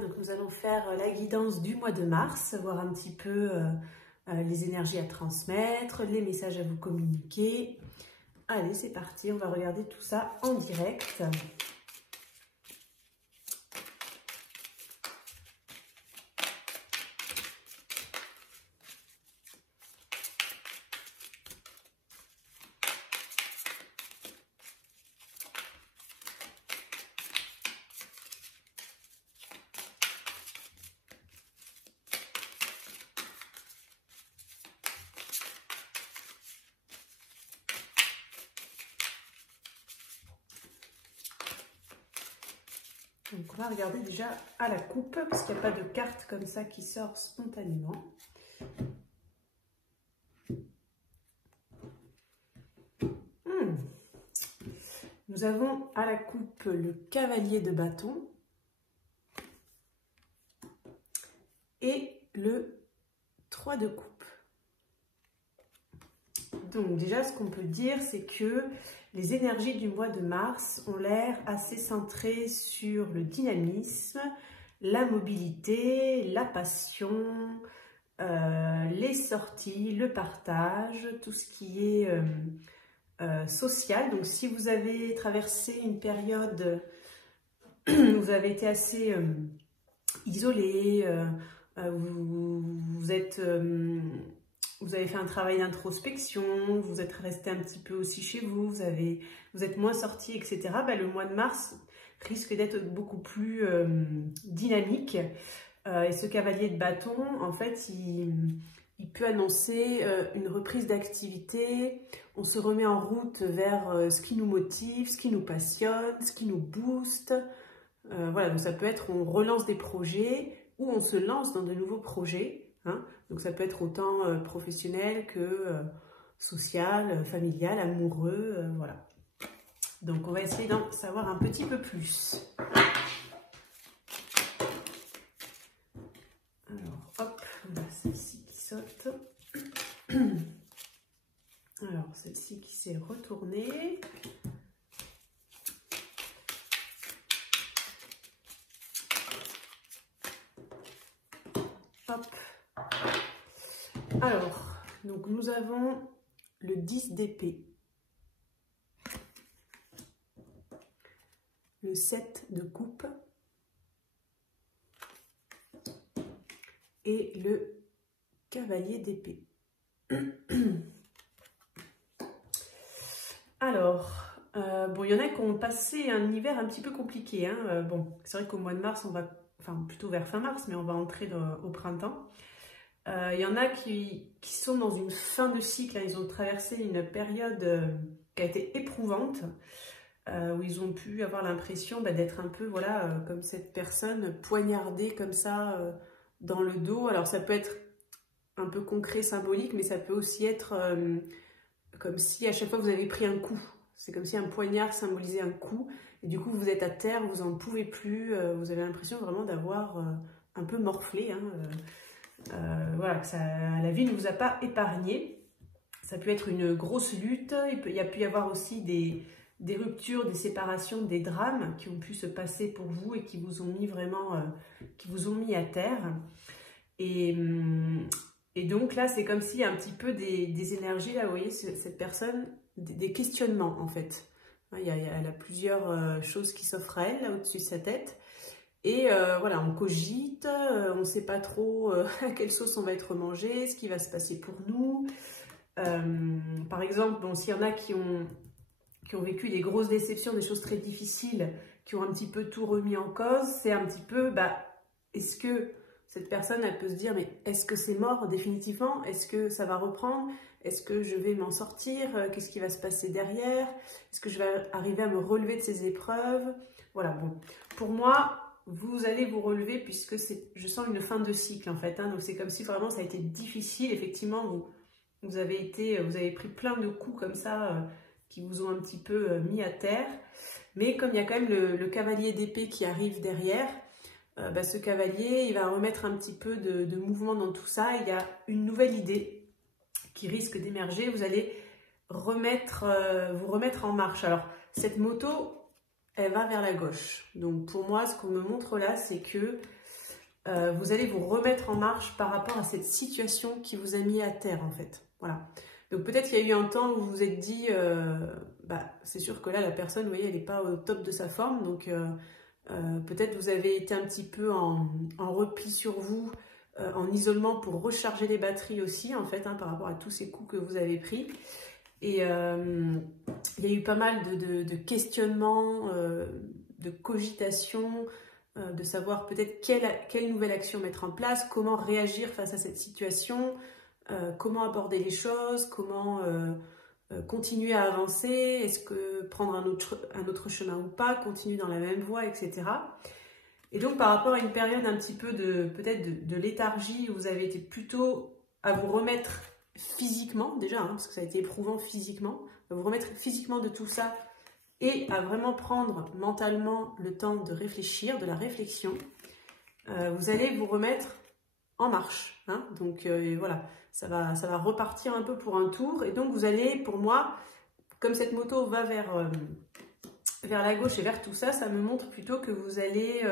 donc nous allons faire la guidance du mois de mars, voir un petit peu les énergies à transmettre, les messages à vous communiquer. Allez, c'est parti, on va regarder tout ça en direct. Donc on va regarder déjà à la coupe, parce qu'il n'y a pas de carte comme ça qui sort spontanément. Nous avons à la coupe le cavalier de bâton et le 3 de coupe. Donc déjà, ce qu'on peut dire, c'est que les énergies du mois de mars ont l'air assez centrées sur le dynamisme, la mobilité, la passion, les sorties, le partage, tout ce qui est social. Donc si vous avez traversé une période où vous avez été assez isolé, vous avez fait un travail d'introspection, vous êtes resté un petit peu aussi chez vous, vous êtes moins sorti, etc. Le mois de mars risque d'être beaucoup plus dynamique. Et ce cavalier de bâton, en fait, il peut annoncer une reprise d'activité. On se remet en route vers ce qui nous motive, ce qui nous passionne, ce qui nous booste. Voilà, donc ça peut être on relance des projets ou on se lance dans de nouveaux projets. Hein. Donc ça peut être autant professionnel que social, familial, amoureux, voilà. Donc on va essayer d'en savoir un petit peu plus. Alors hop, on a celle-ci qui saute. Alors celle-ci qui s'est retournée. Hop. Alors, donc nous avons le 10 d'épée, le 7 de coupe et le cavalier d'épée. Alors, bon, il y en a qui ont passé un hiver un petit peu compliqué. Hein. Bon, c'est vrai qu'au mois de mars, on va, enfin plutôt vers fin mars, mais on va entrer au printemps. Il y en a qui sont dans une fin de cycle, hein. Ils ont traversé une période qui a été éprouvante, où ils ont pu avoir l'impression d'être un peu, voilà, comme cette personne poignardée comme ça dans le dos. Alors ça peut être un peu concret, symbolique, mais ça peut aussi être comme si à chaque fois vous avez pris un coup. C'est comme si un poignard symbolisait un coup, et du coup vous êtes à terre, vous n'en pouvez plus, vous avez l'impression vraiment d'avoir un peu morflé, hein, voilà, que la vie ne vous a pas épargné. Ça peut être une grosse lutte, il y a pu y avoir aussi des ruptures, des séparations, des drames qui ont pu se passer pour vous et qui vous ont mis vraiment, qui vous ont mis à terre. Et donc là, c'est comme s'il y a un petit peu des énergies, là, vous voyez, cette personne, des questionnements en fait. Elle a plusieurs choses qui s'offrent à elle, là, au-dessus de sa tête. Et voilà, on cogite, on ne sait pas trop à quelle sauce on va être mangé, ce qui va se passer pour nous. Par exemple, bon, s'il y en a qui ont vécu des grosses déceptions, des choses très difficiles, qui ont un petit peu tout remis en cause, c'est un petit peu, est-ce que cette personne, elle peut se dire, mais est-ce que c'est mort définitivement? Est-ce que ça va reprendre? Est-ce que je vais m'en sortir? Qu'est-ce qui va se passer derrière? Est-ce que je vais arriver à me relever de ces épreuves? Voilà, bon, pour moi, vous allez vous relever puisque je sens une fin de cycle en fait. Hein, donc c'est comme si vraiment ça a été difficile. Effectivement, vous avez pris plein de coups comme ça qui vous ont un petit peu mis à terre. Mais comme il y a quand même le cavalier d'épée qui arrive derrière, ce cavalier, il va remettre un petit peu de mouvement dans tout ça. Il y a une nouvelle idée qui risque d'émerger. Vous allez vous remettre en marche. Alors, cette moto, elle va vers la gauche. Donc, pour moi, ce qu'on me montre là, c'est que vous allez vous remettre en marche par rapport à cette situation qui vous a mis à terre en fait. Voilà. Donc peut-être qu'il y a eu un temps où vous vous êtes dit, c'est sûr que là la personne, vous voyez, elle n'est pas au top de sa forme, donc peut-être vous avez été un petit peu en repli sur vous, en isolement pour recharger les batteries aussi en fait, par rapport à tous ces coups que vous avez pris. Et il y a eu pas mal de questionnements, de cogitation, de savoir peut-être quelle nouvelle action mettre en place, comment réagir face à cette situation, comment aborder les choses, comment continuer à avancer, est-ce que prendre un autre chemin ou pas, continuer dans la même voie, etc. Et donc par rapport à une période un petit peu peut-être de léthargie, où vous avez été plutôt à vous remettre physiquement, déjà, parce que ça a été éprouvant physiquement, à vous remettre physiquement de tout ça, et à vraiment prendre mentalement le temps de réfléchir, de la réflexion, vous allez vous remettre en marche. Donc voilà, ça va repartir un peu pour un tour. Et donc vous allez, pour moi, comme cette moto va vers la gauche et vers tout ça, ça me montre plutôt que vous allez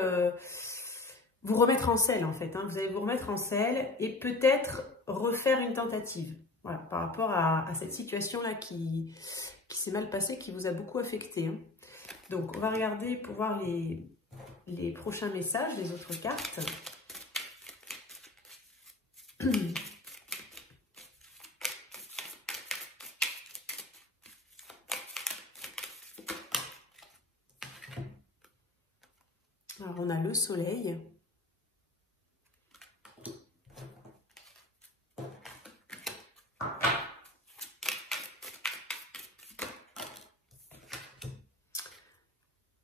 vous remettre en selle en fait. Vous allez vous remettre en selle et peut-être refaire une tentative. Voilà, par rapport à cette situation-là qui s'est mal passée, qui vous a beaucoup affecté. Donc, on va regarder pour voir les prochains messages, les autres cartes. Alors, on a le soleil.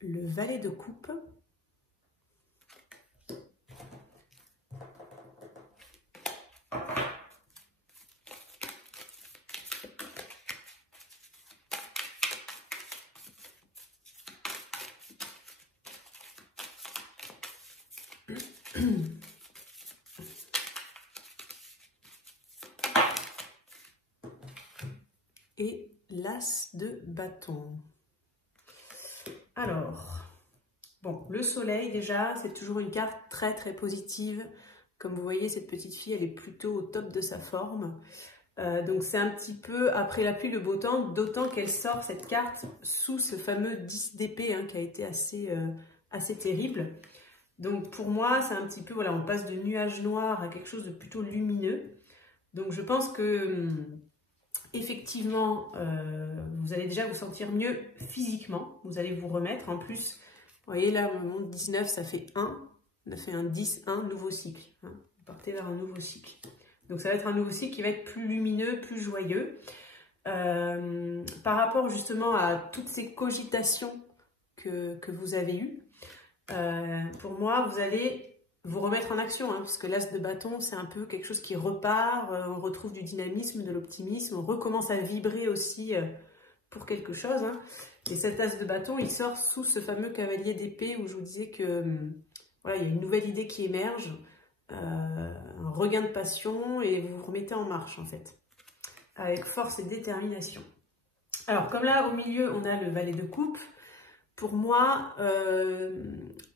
Le valet de coupe. Et l'as de bâton. Alors, bon, le soleil déjà, c'est toujours une carte très très positive. Comme vous voyez, cette petite fille, elle est plutôt au top de sa forme. Donc c'est un petit peu après la pluie le beau temps, d'autant qu'elle sort cette carte sous ce fameux 10 d'épée qui a été assez terrible. Donc pour moi, c'est un petit peu, voilà, on passe de nuages noirs à quelque chose de plutôt lumineux. Donc je pense que effectivement, vous allez déjà vous sentir mieux physiquement. Vous allez vous remettre. En plus, vous voyez là, on monte 19, ça fait 1. On a fait un 10, 1, nouveau cycle. Vous partez vers un nouveau cycle. Donc ça va être un nouveau cycle qui va être plus lumineux, plus joyeux. Par rapport justement à toutes ces cogitations que vous avez eues, pour moi, vous allez vous remettre en action, puisque l'as de bâton, c'est un peu quelque chose qui repart, on retrouve du dynamisme, de l'optimisme, on recommence à vibrer aussi pour quelque chose. Et cet as de bâton, il sort sous ce fameux cavalier d'épée où je vous disais que voilà, il y a une nouvelle idée qui émerge, un regain de passion, et vous vous remettez en marche en fait, avec force et détermination. Alors comme là au milieu on a le valet de coupe, pour moi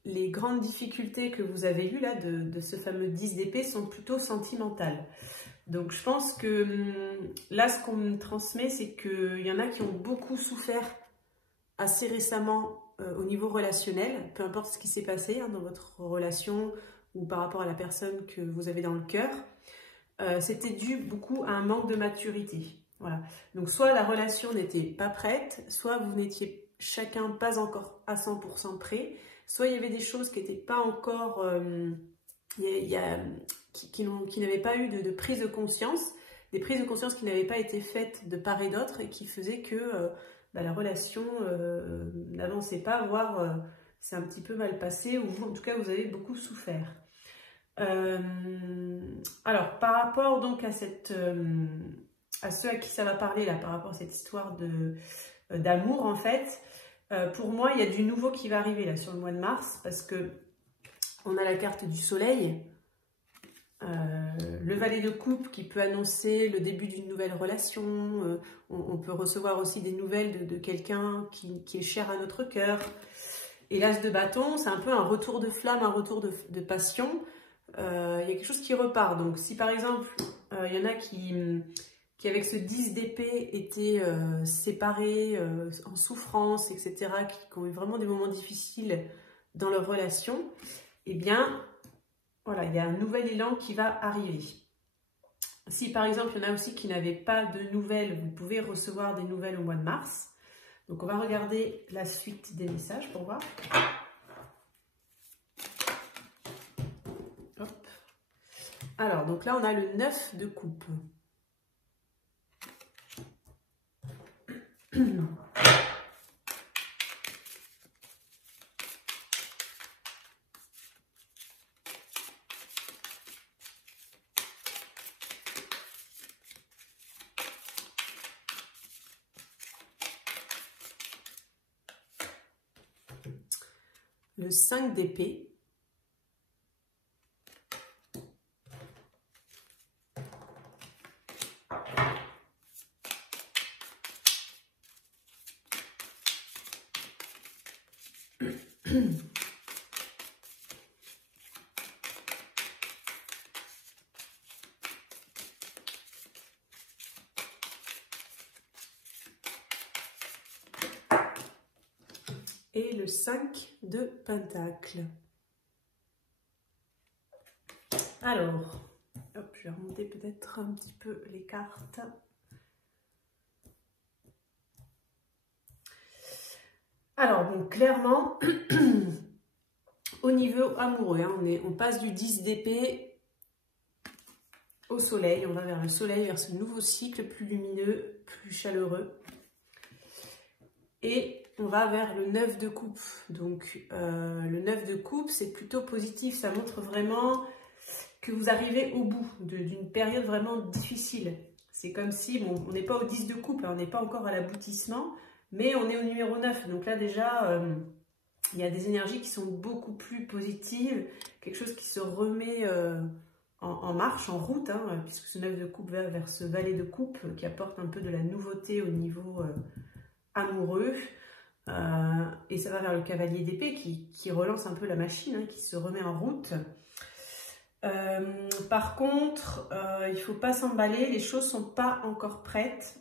les grandes difficultés que vous avez eues là de ce fameux 10 d'épée sont plutôt sentimentales. Donc je pense que là ce qu'on me transmet, c'est qu'il y en a qui ont beaucoup souffert assez récemment au niveau relationnel, peu importe ce qui s'est passé dans votre relation ou par rapport à la personne que vous avez dans le cœur, c'était dû beaucoup à un manque de maturité. Voilà. Donc soit la relation n'était pas prête, soit vous n'étiez chacun pas encore à 100% prêt, soit il y avait des choses qui n'étaient pas encore, qui n'avaient pas eu de prise de conscience, des prises de conscience qui n'avaient pas été faites de part et d'autre et qui faisaient que la relation n'avançait pas, voire c'est un petit peu mal passé, ou vous, en tout cas vous avez beaucoup souffert. Alors par rapport donc à ceux à qui ça va parler là, par rapport à cette histoire d'amour en fait, pour moi il y a du nouveau qui va arriver là sur le mois de mars, parce que on a la carte du soleil, le valet de coupe qui peut annoncer le début d'une nouvelle relation, on peut recevoir aussi des nouvelles de quelqu'un qui est cher à notre cœur, et l'as de bâton c'est un peu un retour de flamme, un retour de passion. il y a quelque chose qui repart. Donc si par exemple, il y en a qui avec ce 10 d'épée étaient séparés, en souffrance, etc., qui ont eu vraiment des moments difficiles dans leur relation, eh bien, voilà, il y a un nouvel élan qui va arriver. Si par exemple, il y en a aussi qui n'avaient pas de nouvelles, vous pouvez recevoir des nouvelles au mois de mars. Donc on va regarder la suite des messages pour voir. Hop. Alors, donc là, on a le 9 de coupe. Le 5 d'épée. Et le 5 de pentacle. Alors, hop, je vais remonter peut-être un petit peu les cartes. Alors, bon, clairement, au niveau amoureux, hein, on passe du 10 d'épée au soleil. On va vers le soleil, vers ce nouveau cycle plus lumineux, plus chaleureux. Et on va vers le 9 de coupe. Donc, le 9 de coupe, c'est plutôt positif. Ça montre vraiment que vous arrivez au bout d'une période vraiment difficile. C'est comme si, bon, on n'est pas au 10 de coupe, hein, on n'est pas encore à l'aboutissement, mais on est au numéro 9. Donc là, déjà, il y a des énergies qui sont beaucoup plus positives. Quelque chose qui se remet en marche, en route, hein, puisque ce 9 de coupe va vers ce valet de coupe qui apporte un peu de la nouveauté au niveau amoureux. Et ça va vers le cavalier d'épée qui relance un peu la machine, hein, qui se remet en route. Par contre, il ne faut pas s'emballer, les choses ne sont pas encore prêtes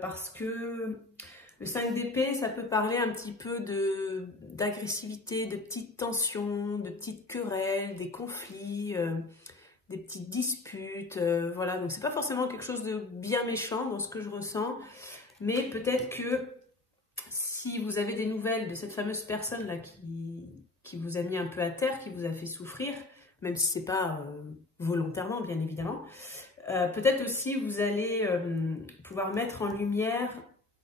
parce que le 5 d'épée, ça peut parler un petit peu d'agressivité, de petites tensions, de petites querelles, des conflits, des petites disputes, voilà. Donc c'est pas forcément quelque chose de bien méchant dans ce que je ressens, mais peut-être que si vous avez des nouvelles de cette fameuse personne-là qui vous a mis un peu à terre, qui vous a fait souffrir, même si ce n'est pas volontairement, bien évidemment, peut-être aussi vous allez pouvoir mettre en lumière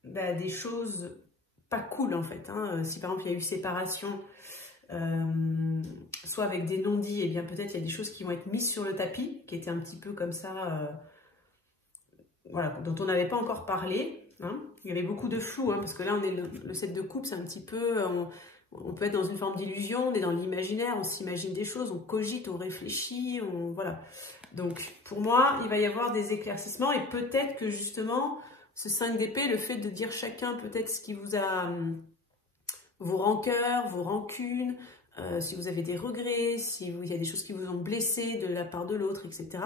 des choses pas cool, en fait. Hein. Si par exemple il y a eu séparation, soit avec des non-dits, et bien peut-être il y a des choses qui vont être mises sur le tapis, qui étaient un petit peu comme ça, voilà, dont on n'avait pas encore parlé. Hein. Il y avait beaucoup de flou, hein, parce que là, on est le 7 de coupe, c'est un petit peu... On peut être dans une forme d'illusion, on est dans l'imaginaire, on s'imagine des choses, on cogite, on réfléchit, voilà. Donc, pour moi, il va y avoir des éclaircissements et peut-être que justement, ce 5 d'épée, le fait de dire chacun peut-être ce qui vous a... vos rancœurs, vos rancunes, si vous avez des regrets, il y a des choses qui vous ont blessé de la part de l'autre, etc.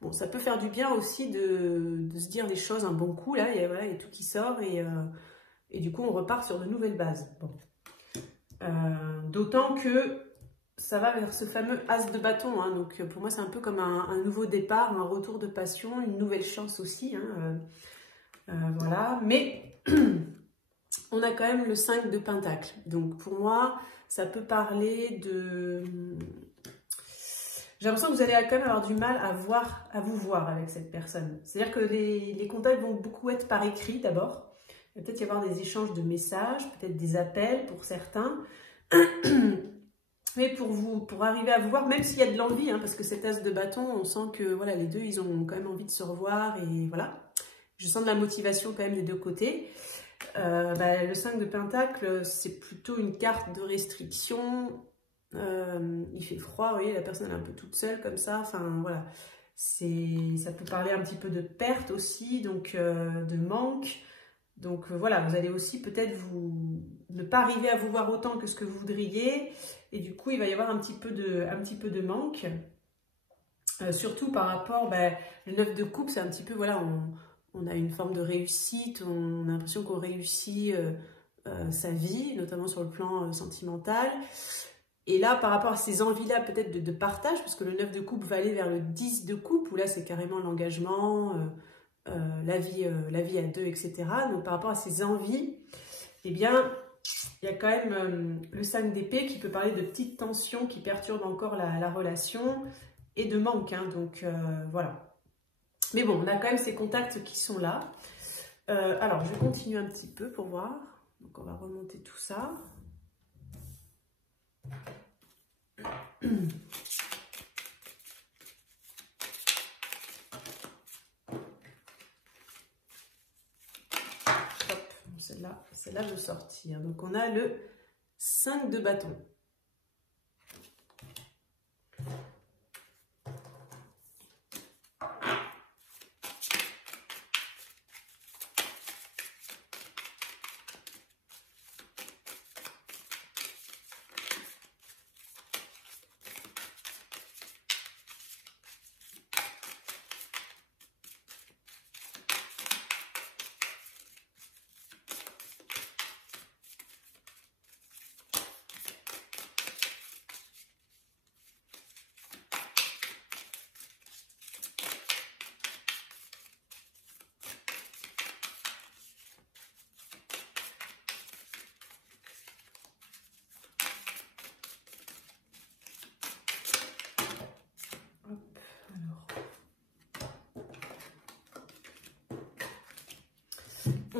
Bon, ça peut faire du bien aussi de se dire les choses un bon coup, là, voilà, il y a tout qui sort et du coup, on repart sur de nouvelles bases. Bon. D'autant que ça va vers ce fameux as de bâton, hein, donc pour moi c'est un peu comme un nouveau départ, un retour de passion, une nouvelle chance aussi, hein, voilà, mais on a quand même le 5 de pentacle, donc pour moi ça peut parler de... J'ai l'impression que vous allez quand même avoir du mal à vous voir avec cette personne, c'est-à-dire que les contacts vont beaucoup être par écrit d'abord. Il va peut-être y avoir des échanges de messages, peut-être des appels pour certains. Mais pour arriver à vous voir, même s'il y a de l'envie, hein, parce que cet as de bâton, on sent que voilà, les deux, ils ont quand même envie de se revoir. Et voilà, je sens de la motivation quand même des deux côtés. Le 5 de pentacle, c'est plutôt une carte de restriction. Il fait froid, vous voyez, la personne est un peu toute seule comme ça. Enfin, voilà. Ça peut parler un petit peu de perte aussi, donc de manque. Donc voilà, vous allez aussi peut-être ne pas arriver à vous voir autant que ce que vous voudriez. Et du coup, il va y avoir un petit peu de manque. Surtout par rapport, le 9 de coupe, c'est un petit peu, voilà, on a une forme de réussite, on a l'impression qu'on réussit sa vie, notamment sur le plan sentimental. Et là, par rapport à ces envies-là, peut-être de partage, parce que le 9 de coupe va aller vers le 10 de coupe, où là, c'est carrément l'engagement, la vie à deux, etc. Donc, par rapport à ces envies, eh bien, il y a quand même le 5 d'épée qui peut parler de petites tensions qui perturbent encore la relation et de manque. Hein, donc, voilà. Mais bon, on a quand même ces contacts qui sont là. Alors, je vais continuer un petit peu pour voir. Donc, on va remonter tout ça. Celle-là veut sortir. Donc, on a le 5 de bâton.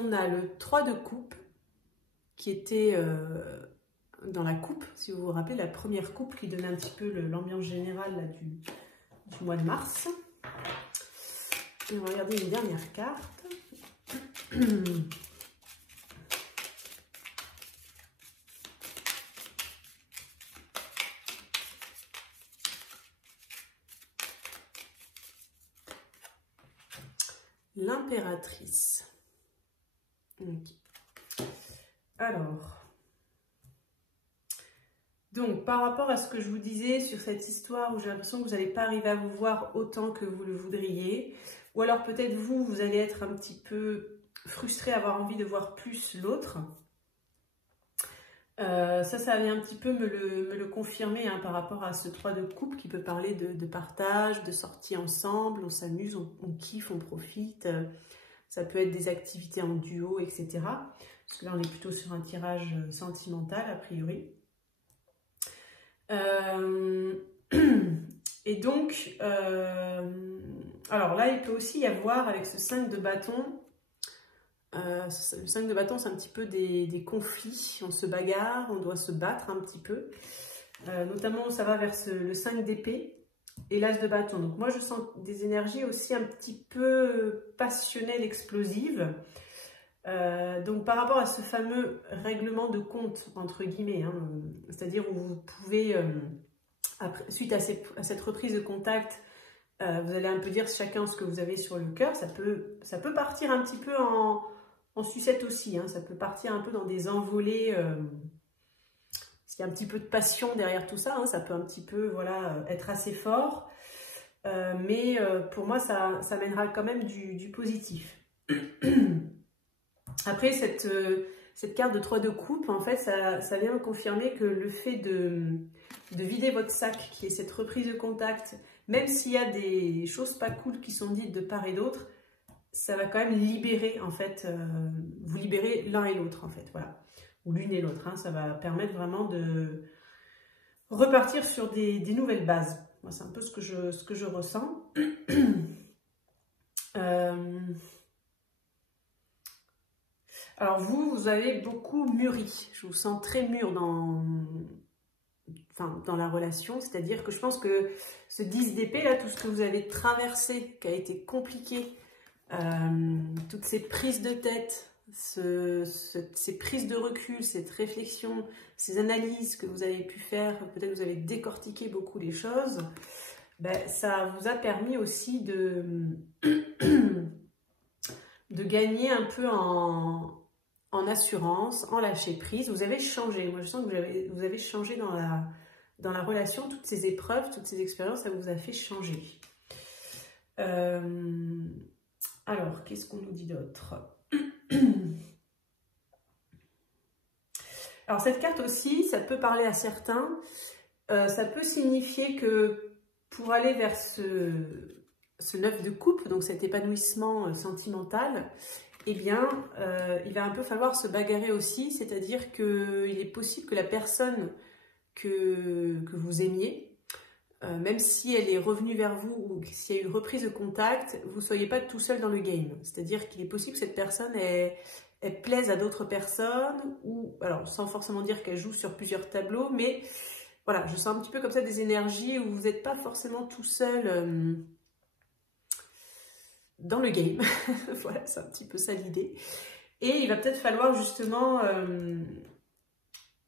On a le 3 de coupe qui était dans la coupe, si vous vous rappelez, la première coupe qui donnait un petit peu l'ambiance générale là, du mois de mars. Et on va regarder une dernière carte. L'impératrice. Okay. Alors, donc par rapport à ce que je vous disais sur cette histoire où j'ai l'impression que vous n'allez pas arriver à vous voir autant que vous le voudriez, ou alors peut-être vous allez être un petit peu frustré, avoir envie de voir plus l'autre. Ça vient un petit peu me le confirmer hein, par rapport à ce 3 de coupe qui peut parler de partage, de sortie ensemble, on s'amuse, on kiffe, on profite. Ça peut être des activités en duo, etc. Parce que là, on est plutôt sur un tirage sentimental, a priori. Et donc, alors là, il peut aussi y avoir, avec ce 5 de bâton, le 5 de bâton, c'est un petit peu des conflits. On se bagarre, on doit se battre un petit peu. Notamment, ça va vers le 5 d'épée. Et l'as de bâton. Donc moi je sens des énergies aussi un petit peu passionnelles, explosives. Donc par rapport à ce fameux règlement de compte, entre guillemets, hein, c'est-à-dire où vous pouvez, suite à cette reprise de contact, vous allez un peu dire chacun ce que vous avez sur le cœur. Ça peut partir un petit peu en sucette aussi. Hein, ça peut partir un peu dans des envolées. Il y a un petit peu de passion derrière tout ça, hein, ça peut un petit peu voilà, être assez fort, mais pour moi ça mènera quand même du positif. Après cette carte de 3 de coupe, en fait ça vient me confirmer que le fait de vider votre sac, qui est cette reprise de contact, même s'il y a des choses pas cool qui sont dites de part et d'autre, ça va quand même libérer en fait, vous libérer l'un et l'autre en fait, voilà. Ou l'une et l'autre, hein, ça va permettre vraiment de repartir sur des nouvelles bases. Moi, c'est un peu ce que je ressens. Alors vous avez beaucoup mûri. Je vous sens très mûr dans la relation. C'est-à-dire que je pense que ce 10 d'épée, là, tout ce que vous avez traversé, qui a été compliqué, toutes ces prises de tête, ces prises de recul, cette réflexion, ces analyses que vous avez pu faire, peut-être que vous avez décortiqué beaucoup les choses, ça vous a permis aussi de gagner un peu en assurance, en lâcher prise. Vous avez changé. Moi, je sens que vous avez changé dans la relation. Toutes ces épreuves, toutes ces expériences, ça vous a fait changer. Alors, qu'est-ce qu'on nous dit d'autre? Alors, cette carte aussi, ça peut parler à certains. Ça peut signifier que pour aller vers ce 9 de coupe, donc cet épanouissement sentimental, eh bien, il va un peu falloir se bagarrer aussi, c'est-à-dire qu'il est possible que la personne que vous aimiez, même si elle est revenue vers vous ou s'il y a eu une reprise de contact, vous ne soyez pas tout seul dans le game. C'est-à-dire qu'il est possible que cette personne elle plaise à d'autres personnes, ou alors sans forcément dire qu'elle joue sur plusieurs tableaux, mais voilà, je sens un petit peu comme ça des énergies où vous n'êtes pas forcément tout seul dans le game. Voilà, c'est un petit peu ça l'idée. Et il va peut-être falloir justement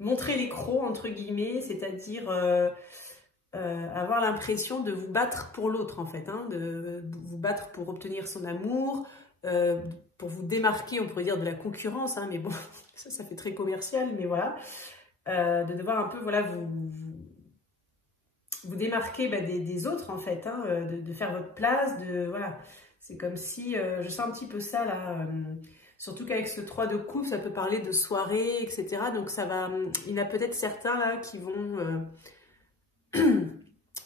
montrer les crocs, entre guillemets, c'est-à-dire avoir l'impression de vous battre pour l'autre, en fait, hein, de vous battre pour obtenir son amour, pour vous démarquer, on pourrait dire, de la concurrence, hein, mais bon, ça fait très commercial, mais voilà, de devoir un peu, voilà, vous démarquer des autres, en fait, hein, de faire votre place, voilà, c'est comme si, je sens un petit peu ça, là, surtout qu'avec ce 3 de coupe, ça peut parler de soirée, etc., donc ça va, il y en a peut-être certains, là, qui vont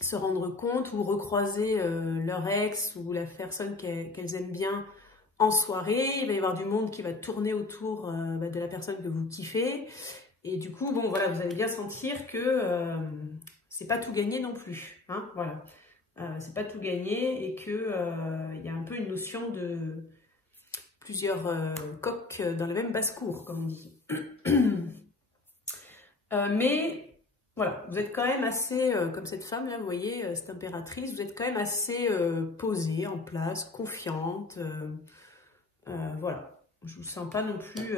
se rendre compte ou recroiser leur ex ou la personne qu'elles aiment bien en soirée. Il va y avoir du monde qui va tourner autour de la personne que vous kiffez. Et du coup, bon, voilà, vous allez bien sentir que c'est pas tout gagné non plus. Hein, voilà. C'est pas tout gagné et que y a un peu une notion de plusieurs coqs dans la même basse-cour, comme on dit. Mais voilà, vous êtes quand même assez, comme cette femme là, vous voyez, cette impératrice, vous êtes quand même assez posée, en place, confiante. Voilà, je vous sens pas non plus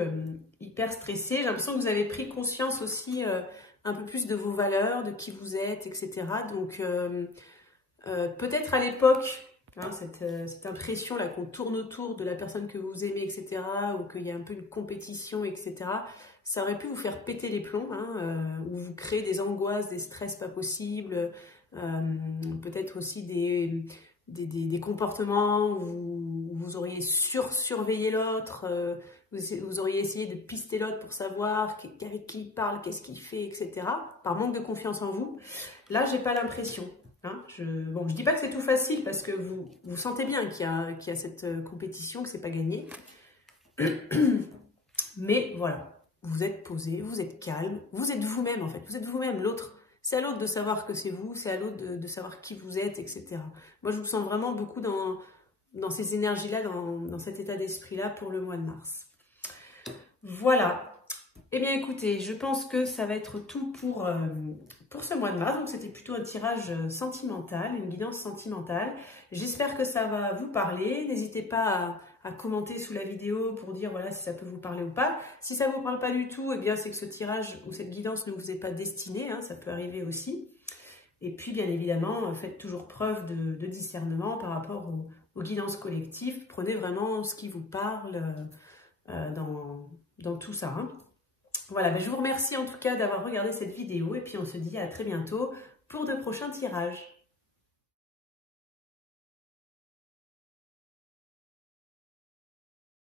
hyper stressée. J'ai l'impression que vous avez pris conscience aussi un peu plus de vos valeurs, de qui vous êtes, etc. Donc peut-être à l'époque, hein, cette impression là qu'on tourne autour de la personne que vous aimez, etc. ou qu'il y a un peu une compétition, etc. Ça aurait pu vous faire péter les plombs, hein, ou vous créer des angoisses, des stress pas possibles, peut-être aussi des comportements où vous auriez surveillé l'autre, vous auriez essayé de pister l'autre pour savoir avec qui il parle, qu'est-ce qu'il fait, etc. Par manque de confiance en vous. Là, j'ai pas l'impression. Hein, bon, je dis pas que c'est tout facile parce que vous sentez bien qu'il y a cette compétition, que c'est pas gagné. Mais voilà. Vous êtes posé, vous êtes calme, vous êtes vous-même en fait, vous êtes vous-même. L'autre, c'est à l'autre de savoir que c'est vous, c'est à l'autre de savoir qui vous êtes, etc. Moi, je vous sens vraiment beaucoup dans ces énergies-là, dans cet état d'esprit-là pour le mois de mars. Voilà. Eh bien, écoutez, je pense que ça va être tout pour ce mois de mars. Donc, c'était plutôt un tirage sentimental, une guidance sentimentale. J'espère que ça va vous parler. N'hésitez pas à commenter sous la vidéo pour dire voilà si ça peut vous parler ou pas. Si ça ne vous parle pas du tout, eh bien c'est que ce tirage ou cette guidance ne vous est pas destinée, hein, ça peut arriver aussi. Et puis bien évidemment, faites toujours preuve de discernement par rapport aux guidances collectives. Prenez vraiment ce qui vous parle dans tout ça. Hein. Voilà, ben je vous remercie en tout cas d'avoir regardé cette vidéo et puis on se dit à très bientôt pour de prochains tirages.